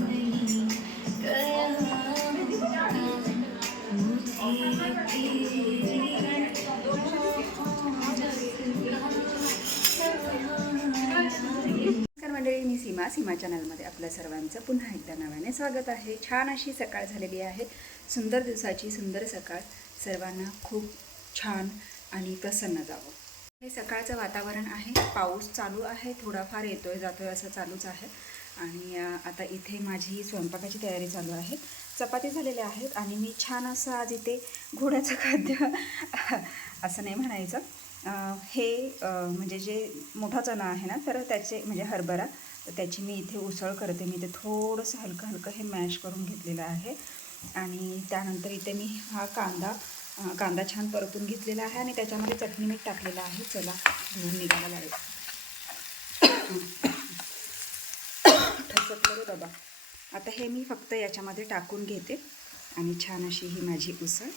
नमस्कार मंडळी मी सीमा सीमा चॅनलमध्ये आपल्या सर्वांचं पुन्हा एकदा नव्याने स्वागत आहे. छान अशी सकाळ झालेली आहे. सुंदर दिवसाची सुंदर सकाळ. सर्वांना खूप छान आणि प्रसन्न जावं. हे सकाळचं वातावरण आहे. पाऊस चालू आहे. थोडाफार येतोय जातोय असं चालूच आहे. आणि आता इथे माझी स्वयंपाकाची तयारी चालू आहे. चपाती झालेल्या आहेत आणि मी छान असं आज इथे घोड्याचं खाद्य असं नाही म्हणायचं. हे म्हणजे जे मोठा चणा आहे ना तर त्याचे म्हणजे हरभरा तर त्याची मी इथे उसळ करते. मी इथे थोडंसं हलकं हलकं हे मॅश करून घेतलेलं आहे. आणि त्यानंतर इथे मी हा कांदा कांदा छान परतून घेतलेला आहे आणि त्याच्यामध्ये चटणी मीठ टाकलेलं आहे. चला धुवून निघायला लागेल. ठसकलं करू बाबा. आता हे मी फक्त याच्यामध्ये टाकून घेते आणि छान अशी ही माझी उसळ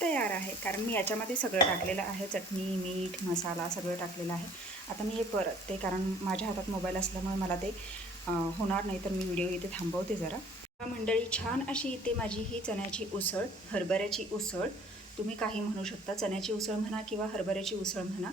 तयार आहे. कारण मी याच्यामध्ये सगळं टाकलेलं आहे. चटणी मीठ मसाला सगळं टाकलेलं आहे. आता मी हे परत ते कारण माझ्या हातात मोबाईल असल्यामुळे मला ते होणार नाही तर मी व्हिडिओ इथे थांबवते जरा. मंडळी छान अशी इथे माझी ही चण्याची उसळ हरभऱ्याची उसळ तुम्ही काही म्हणू शकता. चण्याची उसळ म्हणा किंवा हरभऱ्याची उसळ म्हणा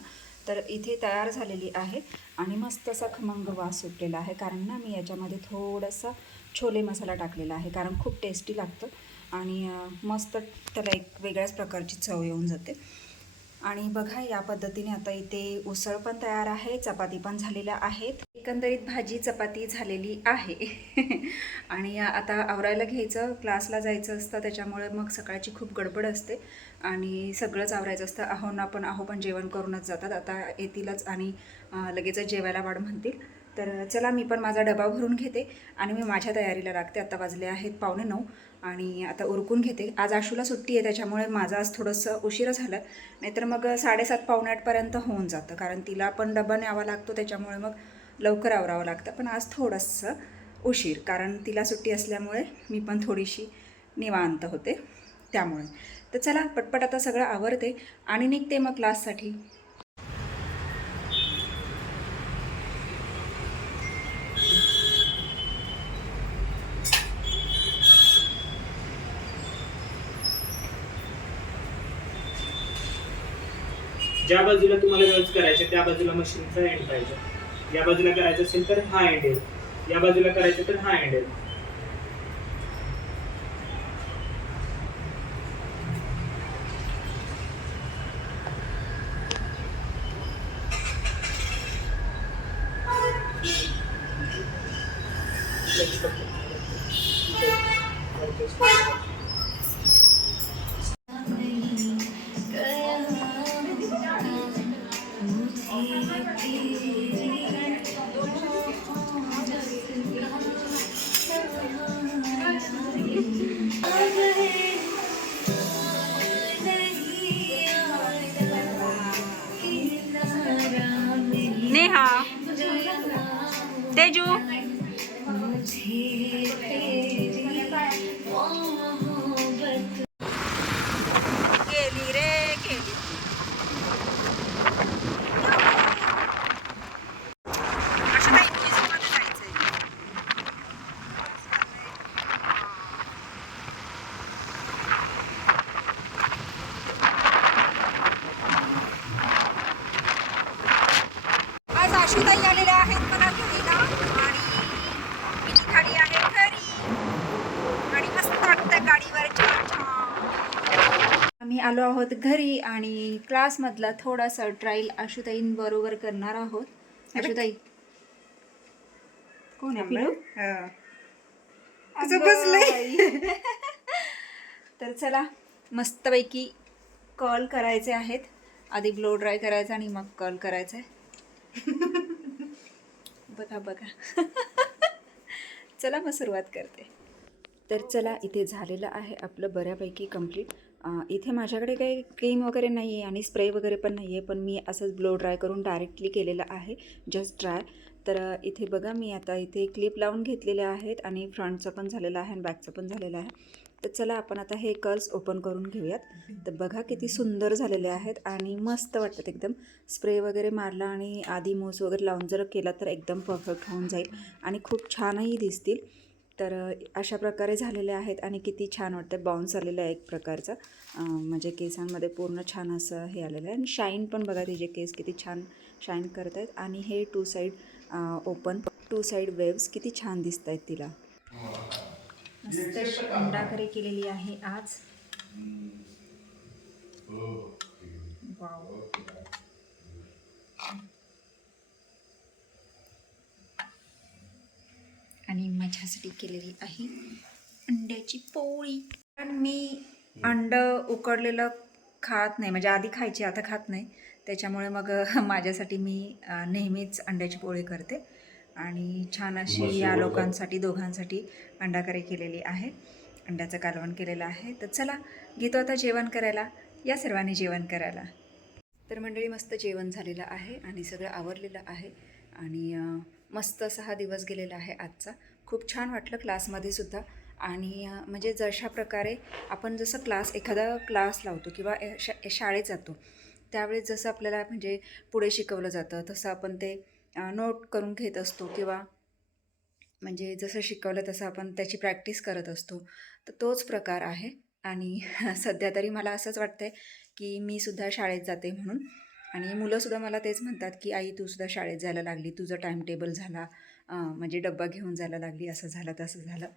तर इथे तयार झालेली आहे आणि मस्त असा खमंग वास सुटलेला आहे. कारण ना मी याच्यामध्ये थोडासा छोले मसाला टाकलेला आहे. कारण खूप टेस्टी लागतं आणि मस्त त्याला एक वेगळ्याच प्रकारची चव येऊन जाते. आणि बघा या पद्धतीने आता इथे उसळ पण तयार आहे चपाती पण झालेल्या आहेत. एकंदरीत भाजी चपाती झालेली आहे. आणि आता आवरायला घ्यायचं क्लासला जायचं असतं त्याच्यामुळे मग सकाळची खूप गडबड असते. आणि सगळंच आवरायचं असतं. आहोना पण आहो पण जेवण करूनच जातात. आता येतीलच आणि लगेचच जेवायला वाढ म्हणतील. तर चला मी पण माझा डबा भरून घेते आणि मी माझ्या तयारीला लागते. आता वाजले आहेत पावणे नऊ आणि आता उरकून घेते. आज आशूला सुट्टी आहे त्याच्यामुळे माझं आज थोडंसं उशिरा झालं. नाहीतर मग साडेसात पावणे आठपर्यंत होऊन जातं कारण तिला पण डबा न्यावा लागतो त्याच्यामुळे मग लवकर आवरावं लागतं. पण आज थोडंसं उशीर कारण तिला सुट्टी असल्यामुळे मी पण थोडीशी निवांत होते त्यामुळे. तर चला पटपट आता सगळं आवरते आणि निघते मग क्लाससाठी. ज्या बाजूला तुम्हाला यूज करायचे त्या बाजूला मशीनचा एंड पाहिजे. या बाजूला करायचं असेल तर हा एंड येईल. या बाजूला करायचं तर हा एंड येईल. नेहा Neha. Teju. आलो आहोत घरी आणि क्लासमधला थोडासा ट्रायल आशुताईंबरोबर करणार आहोत. आशुताई. कोण आहे पिलू? असं बसलंय. तर चला मस्तपैकी कॉल करायचे आहेत. आधी ब्लो ड्राय करायचा आणि मग कॉल करायचा आहे बघा बघा. चला मग सुरुवात करते. तर चला इथे झालेलं आहे आपलं बऱ्यापैकी कंप्लीट इथे माझ्याकडे काही क्रीम वगैरे नाही आहे आणि स्प्रे वगैरे पण नाही आहे पण मी असंच ब्लो ड्राय करून डायरेक्टली केलेलं आहे जस्ट ड्राय तर इथे बघा मी आता इथे क्लिप लावून घेतलेले आहेत आणि फ्रंटचं पण झालेलं आहे आणि बॅकचं पण झालेलं आहे. तर चला आपण आता हे कर्ल्स ओपन करून घेऊयात. तर बघा किती सुंदर झालेले आहेत आणि मस्त वाटतात एकदम. स्प्रे वगैरे मारला आणि आधी मोस वगैरे लावून जर केला तर एकदम परफेक्ट होऊन जाईल आणि खूप छानही दिसतील. तर अशा प्रकारे झालेले आहेत आणि किती छान वाटतं बाउन्स आलेलं आहे एक प्रकारचं. म्हणजे केसांमध्ये पूर्ण छान असं हे आलेलं आहे. आणि शाईन पण बघा तिचे केस किती छान शाईन करत आहेत. आणि हे two side open two side waves किती छान दिसत आहेत तिला. मस्त अंडाकरी केलेली आहे आज. वाव आणि माझ्यासाठी केलेली आहे. अंड्याची पोळी. पण मी अंड उकडलेलं खात नाही. म्हणजे आधी खायची आता खात नाही. त्याच्यामुळे मग माझ्यासाठी मी नेहमीच अंड्याची पोळी करते. आणि छान अशी या लोकांसाठी दोघांसाठी अंडाकरी केलेली आहे. अंड्याचं कालवण केलेलं आहे. तर चला घेतो आता जेवण करायला. या सर्वांनी जेवण करायला. तर मंडळी मस्त जेवण झालेलं आहे आणि सगळं आवरलेलं आहे. आणि मस्त असा हा दिवस गेलेला आहे आजचा. खूप छान वाटलं क्लासमध्ये सुद्धा. आणि म्हणजे जशा प्रकारे आपण जसं क्लास एखादा क्लास लावतो किंवा ए- शा शाळेत जातो त्यावेळेस जसं आपल्याला म्हणजे पुढे शिकवलं जातं तसं आपण ते नोट करून घेत असतो किंवा म्हणजे जसं शिकवलं तसं आपण त्याची प्रॅक्टिस करत असतो. तर तोच प्रकार आहे. आणि सध्या तरी मला असंच वाटतं आहे की मी सुद्धा शाळेत जाते म्हणून. आणि मुलंसुद्धा मला तेच म्हणतात की आई तू सुद्धा शाळेत जायला लागली. तुझं टाईम टेबल झाला. म्हणजे डब्बा घेऊन जायला लागली असं झालं तसं झालं.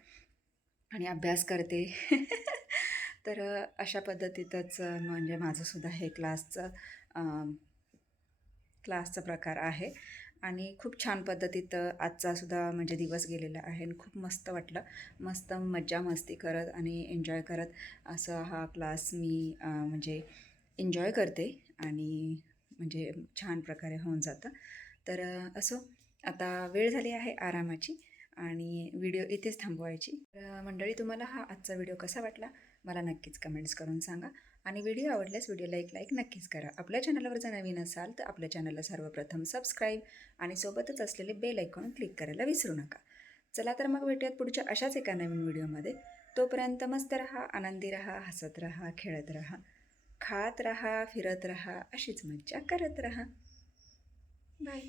आणि अभ्यास करते. तर अशा पद्धतीतच म्हणजे माझंसुद्धा हे क्लासचं क्लासचा प्रकार आहे. आणि खूप छान पद्धतीत आजचासुद्धा म्हणजे दिवस गेलेला आहे आणि खूप मस्त वाटलं. मस्त मज्जा मस्ती करत आणि एन्जॉय करत असं हा क्लास मी म्हणजे एन्जॉय करते आणि म्हणजे छान प्रकारे होऊन जातं. तर असं असो. आता वेळ झाली आहे आरामाची आणि व्हिडिओ इथेच थांबवायची. मंडळी तुम्हाला हा आजचा व्हिडिओ कसा वाटला? मला नक्कीच कमेंट्स करून सांगा आणि व्हिडिओ आवडल्यास व्हिडिओला एक लाईक नक्कीच करा. आपल्या चॅनलवर जर नवीन असाल तर आपल्या चॅनलला सर्वप्रथम सबस्क्राईब आणि सोबतच असलेले बेल ऐकून क्लिक करायला विसरू नका. चला तर मग भेटूयात पुढच्या अशाच एका नवीन व्हिडिओमध्ये. तोपर्यंत मस्त रहा आनंदी रहा हसत रहा खेळत रहा खात रहा फिरत रहा अशीच मज्जा करत रहा. बाय.